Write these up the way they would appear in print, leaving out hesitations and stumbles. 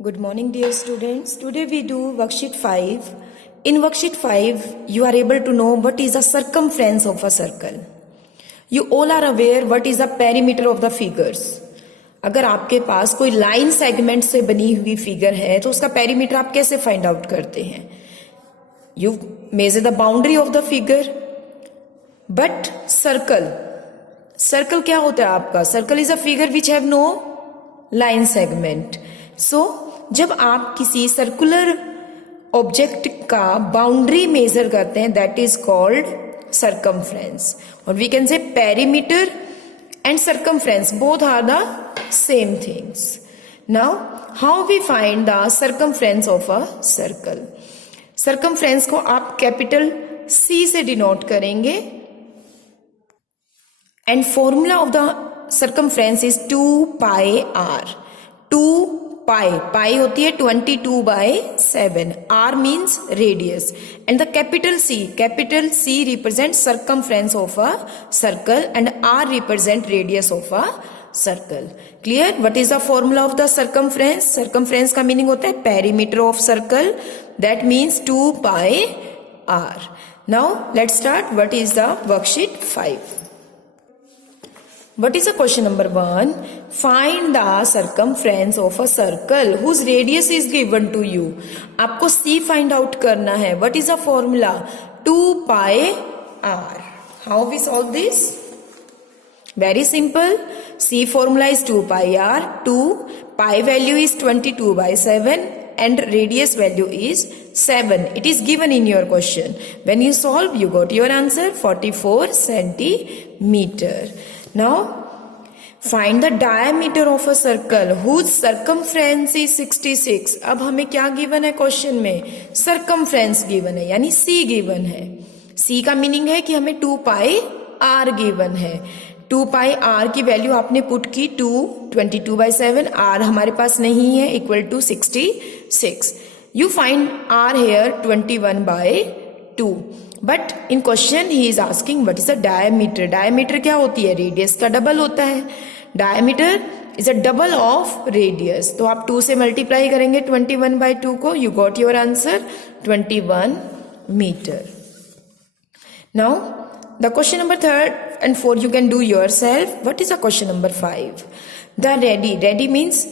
Good morning, dear students. Today we do worksheet 5. In worksheet 5, you are able to know what is the circumference of a circle. You all are aware what is the perimeter of the figures. अगर आपके पास कोई line segment से बनी हुई figure है तो उसका perimeter आप कैसे फाइंड आउट करते हैं? You measure the boundary of the figure. But circle क्या होता है आपका? Circle is a figure which have no line segment. So जब आप किसी सर्कुलर ऑब्जेक्ट का बाउंड्री मेजर करते हैं दैट इज कॉल्ड सर्कमफ्रेंस. और we can say perimeter and circumference both are the same things. Now how we find the circumference of a circle? Circumference को आप capital C से denote करेंगे and formula of the circumference is 2 pi r. 2 pi होती है 22/7. R means radius and the capital C represents circumference of a circle and R represent radius of a circle. Clear? What is the formula of the circumference? Circumference का meaning होता है perimeter of circle. That means 2 pi R. Now let's start. What is the worksheet 5? What is the question number 1? Find the circumference of a circle whose radius is given to you. आपको C find out करना है. What is the formula? 2 pi R. How we solve this? Very simple. C formula is 2 pi R. 2 pi value is 22/7 and radius value is 7. It is given in your question. When you solve, you got your answer 44 centimeter. Now, find the diameter of a circle whose circumference is 66. अब हमें क्या given है question में? Circumference given है यानी C given है. C का meaning है कि हमें 2 पाई R गिवन है. 2 पाई R की वैल्यू आपने पुट की 22/7. R हमारे पास नहीं है equal to 66. You find R here 21/2. But in question he is asking what is the diameter. Diameter क्या होती है? रेडियस का डबल होता है. Diameter is a double of radius. तो आप 2 से मल्टीप्लाई करेंगे 21/2 को. You got your answer 21 meter. Now the question number 3 and 4 you can do yourself. What is the question number 5? The ready means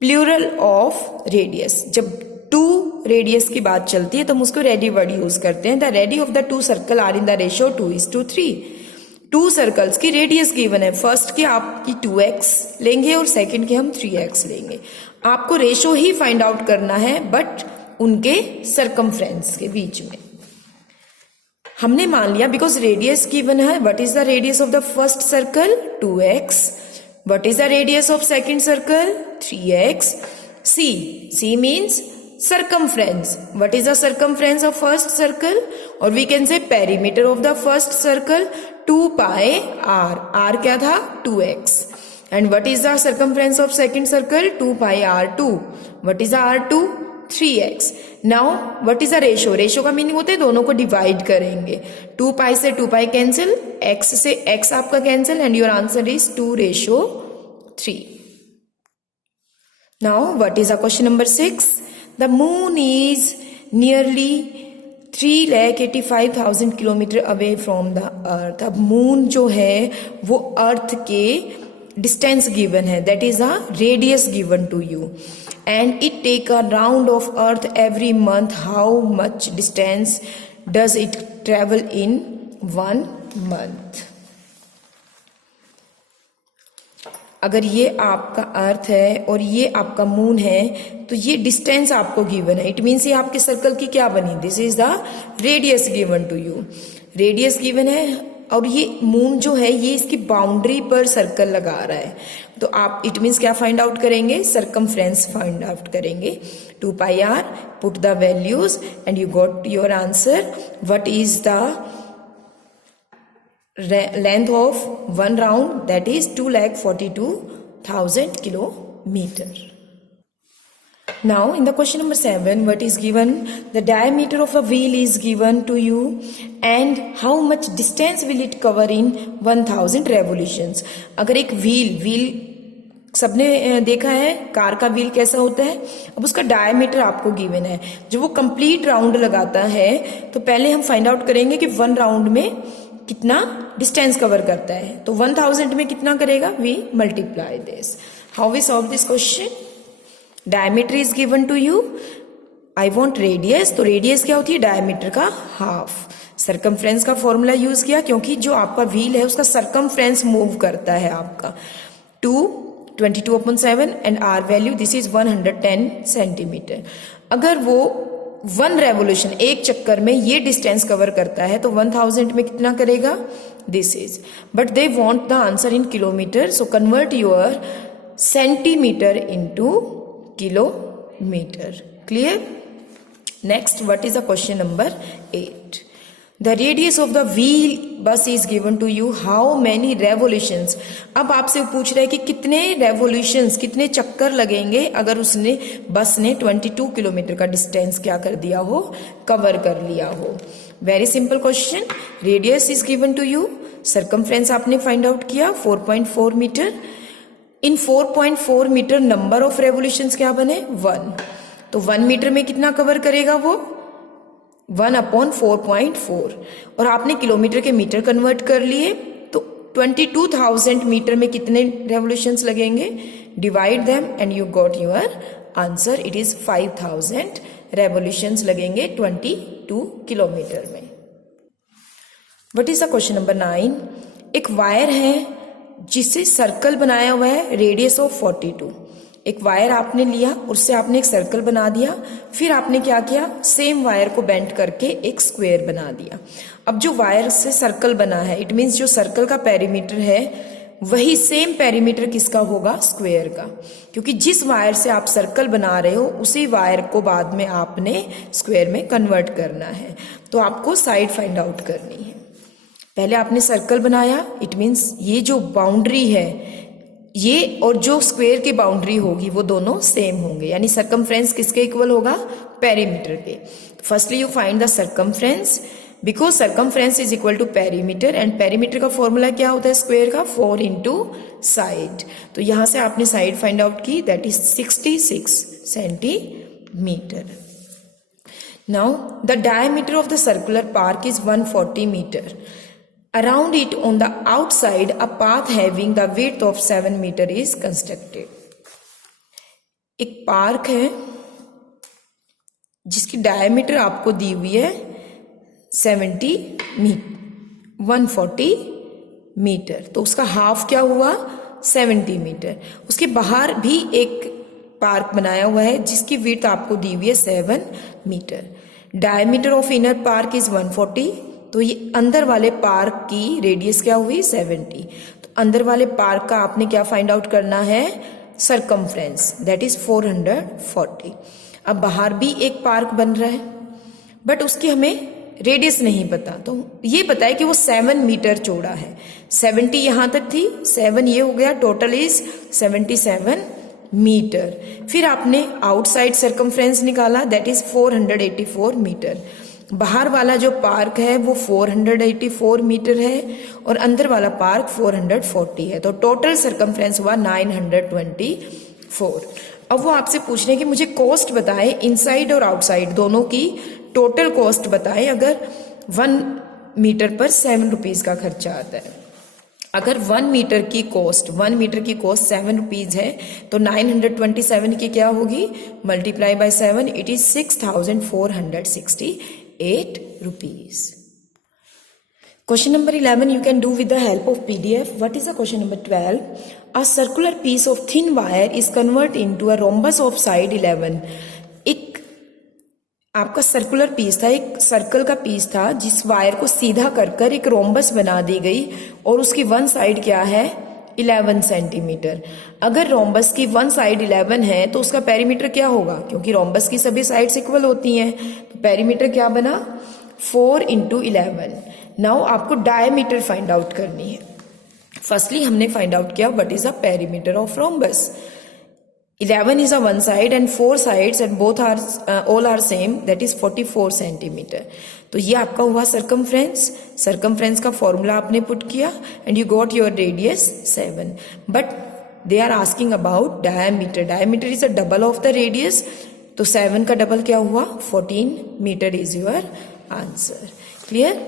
plural of radius. जब 2 radius की बात चलती है तो हम उसको रेडी वर्ड यूज करते हैं. The radii of the 2 circle are in the ratio 2:3. 2 circles की रेडियस गिवन है. फर्स्ट की आपकी 2x लेंगे और सेकंड की हम 3x लेंगे. आपको रेशियो ही फाइंड आउट करना है बट उनके सर्कमफ्रेंस के बीच में. हमने मान लिया बिकॉज रेडियस गिवन है. What is the radius of the first circle? 2x. What is the radius of second circle? 3x. C means circumference. What is the circumference of first circle? Or we can say perimeter of the first circle 2 pi R. R क्या था? 2x. And what is the circumference of second circle? 2 pi R2. What is the R2? 3x. Now what is the ratio? Ratio का meaning होता है दोनों को divide करेंगे. 2 pi से 2 pi cancel, x से x आपका cancel and your answer is 2:3. Now what is the question number 6? The moon is nearly 3,85,000 kilometer away from the earth. अब moon जो है वो अर्थ के डिस्टेंस गिवन है. That is a radius given to you and it take a round of earth every month. How much distance does it travel in 1 month? अगर ये आपका अर्थ है और ये आपका मून है तो ये डिस्टेंस आपको गिवन है. इट मीन्स ये आपके सर्कल की क्या बनी? This is the radius given to you. Radius given है और ये मून जो है ये इसकी बाउंड्री पर सर्कल लगा रहा है. तो आप इट मीन्स क्या फाइंड आउट करेंगे? सर्कमफ्रेंस फाइंड आउट करेंगे. 2 pi R. Put the values and you got your answer. What is the length of one round? That is 2,42,000 kilometer. Now in the question number 7, what is given? The diameter of a wheel is given to you and how much distance will it cover in 1000 revolutions? अगर एक wheel सबने देखा है car का wheel कैसा होता है। अब उसका डायमीटर आपको गिवन है। जब वो कंप्लीट राउंड लगाता है तो पहले हम फाइंड आउट करेंगे कि 1 राउंड में कितना डिस्टेंस कवर करता है। तो 1000 में कितना करेगा, we multiply this. How we solve this question? Diameter is given to you, I want radius, तो रेडियस क्या होती है, डायमीटर का हाफ। सरकमफ्रेंस का फॉर्मूला यूज किया क्योंकि जो आपका व्हील है उसका सरकमफ्रेंस मूव करता है आपका 22/7 and R value this is 110 centimeter. अगर वो 1 रेवोल्यूशन, एक चक्कर में ये डिस्टेंस कवर करता है तो 1000 में कितना करेगा, this is. But they want the answer in kilometre, so convert your centimetre into kilometre. Clear? Next, what is the question number 8? The radius of the wheel bus is given to you. How many revolutions? अब आपसे पूछ रहा है कि कितने revolutions, कितने चक्कर लगेंगे अगर उसने बस ने 22 किलोमीटर का डिस्टेंस क्या कर दिया हो, कवर कर लिया हो। Very simple question. Radius is given to you, circumference आपने फाइंड आउट किया 4.4 meter. In 4.4 meter number of revolutions क्या बने, 1। तो 1 मीटर में कितना कवर करेगा वो, 1/4.4। और आपने किलोमीटर के मीटर कन्वर्ट कर लिए तो 22,000 मीटर में कितने रेवोल्यूशंस लगेंगे, divide them and you got your answer. It is 5000 revolutions लगेंगे 22 किलोमीटर में। What is the question number 9? एक वायर है जिससे सर्कल बनाया हुआ है, रेडियस ऑफ 42। एक वायर आपने लिया, उससे आपने एक सर्कल बना दिया, फिर आपने क्या किया, सेम वायर को बेंड करके एक स्क्वायर बना दिया। अब जो वायर से सर्कल बना है, इट मीन्स जो सर्कल का पेरीमीटर है वही सेम पेरीमीटर किसका होगा, स्क्वायर का। क्योंकि जिस वायर से आप सर्कल बना रहे हो उसी वायर को बाद में आपने स्क्वायर में कन्वर्ट करना है। तो आपको साइड फाइंड आउट करनी है। पहले आपने सर्कल बनाया, इट मीन्स ये जो बाउंड्री है ये और जो स्क्वायर की बाउंड्री होगी वो दोनों सेम होंगे, यानी सरकमफ्रेंस किसके इक्वल होगा, पेरीमीटर के। Firstly you find the circumference, because circumference is equal to perimeter, and perimeter का फॉर्मूला क्या होता है स्क्वायर का, 4 इंटू साइड। तो यहां से आपने साइड फाइंड आउट की, that is 66 centimeter. Now the diameter of the circular park is 140 meter. Around it on the outside, a path having the width of 7 meter is constructed. एक park है जिसकी diameter आपको दी हुई है 140 metre, तो उसका half क्या हुआ, 70 मीटर। उसके बाहर भी एक पार्क बनाया हुआ है जिसकी विड्थ आपको दी हुई है 7 meter. Diameter of inner park is 140, तो ये अंदर वाले पार्क की रेडियस क्या हुई, 70। तो अंदर वाले पार्क का आपने क्या फाइंड आउट करना है, सरकमफ्रेंस, दैट इज 440। अब बाहर भी एक पार्क बन रहा है बट उसकी हमें रेडियस नहीं पता, तो ये पता है कि वो 7 मीटर चौड़ा है। 70 यहां तक थी, 7 ये हो गया, टोटल इज 77 मीटर। फिर आपने आउटसाइड सरकमफ्रेंस निकाला, दैट इज 484 मीटर। बाहर वाला जो पार्क है वो 484 मीटर है और अंदर वाला पार्क 440 है, तो टोटल सरकमफ्रेंस हुआ 924। अब वो आपसे पूछ रहे हैं कि मुझे कॉस्ट बताएं, इनसाइड और आउटसाइड दोनों की टोटल कॉस्ट बताएं अगर 1 मीटर पर 7 रुपीज का खर्चा आता है। अगर 1 मीटर की कॉस्ट 7 रुपीज है तो 927 की क्या होगी, multiply by 7, it is 6468 rupees. Question number 11 you can do with the help of PDF. What is the question number 12? A circular piece of thin wire is converted into a rhombus of side 11. एक आपका circular piece था, एक circle का piece था जिस wire को सीधा कर एक रोम्बस बना दी गई और उसकी वन साइड क्या है, 11 सेंटीमीटर। अगर रोम्बस की वन साइड 11 है तो उसका पेरीमीटर क्या होगा, क्योंकि रोम्बस की सभी साइड्स इक्वल होती हैं, तो पेरीमीटर क्या बना, 4 इंटू 11। नाउ आपको डायमीटर फाइंड आउट करनी है। फर्स्टली हमने फाइंड आउट किया what is the perimeter of rhombus. 11 is a one side and 4 sides and both are all are same, that is 44 centimetre. तो ये आपका हुआ सरकमफ्रेंस का फॉर्मूला आपने पुट किया and you got your radius 7। But they are asking about diameter. Diameter is a double of the radius. तो 7 का double क्या हुआ? 14 meter is your answer. Clear?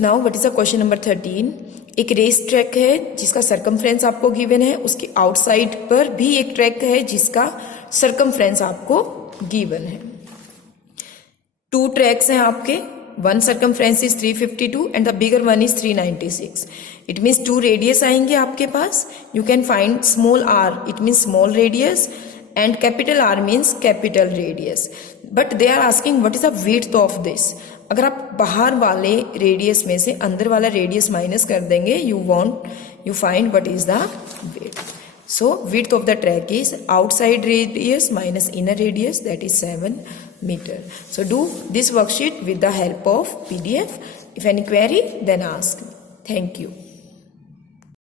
Now what is the question number 13. एक race track है जिसका circumference आपको given है, उसके आउटसाइड पर भी एक ट्रैक है जिसका सरकमफ्रेंस आपको गिवन है. 2 ट्रैक्स हैं आपके. One circumference is 352 and the bigger one is 396. It means 2 radius आएंगे आपके पास. You can find small r, it means small radius, and capital R means capital radius. But they are asking what is the width of this. अगर आप बाहर वाले radius में से अंदर वाला रेडियस माइनस कर देंगे, you find what is the width. So width of the track is outside radius minus inner radius, that is 7 meter. So do this worksheet with the help of PDF. If any query, then ask. Thank you.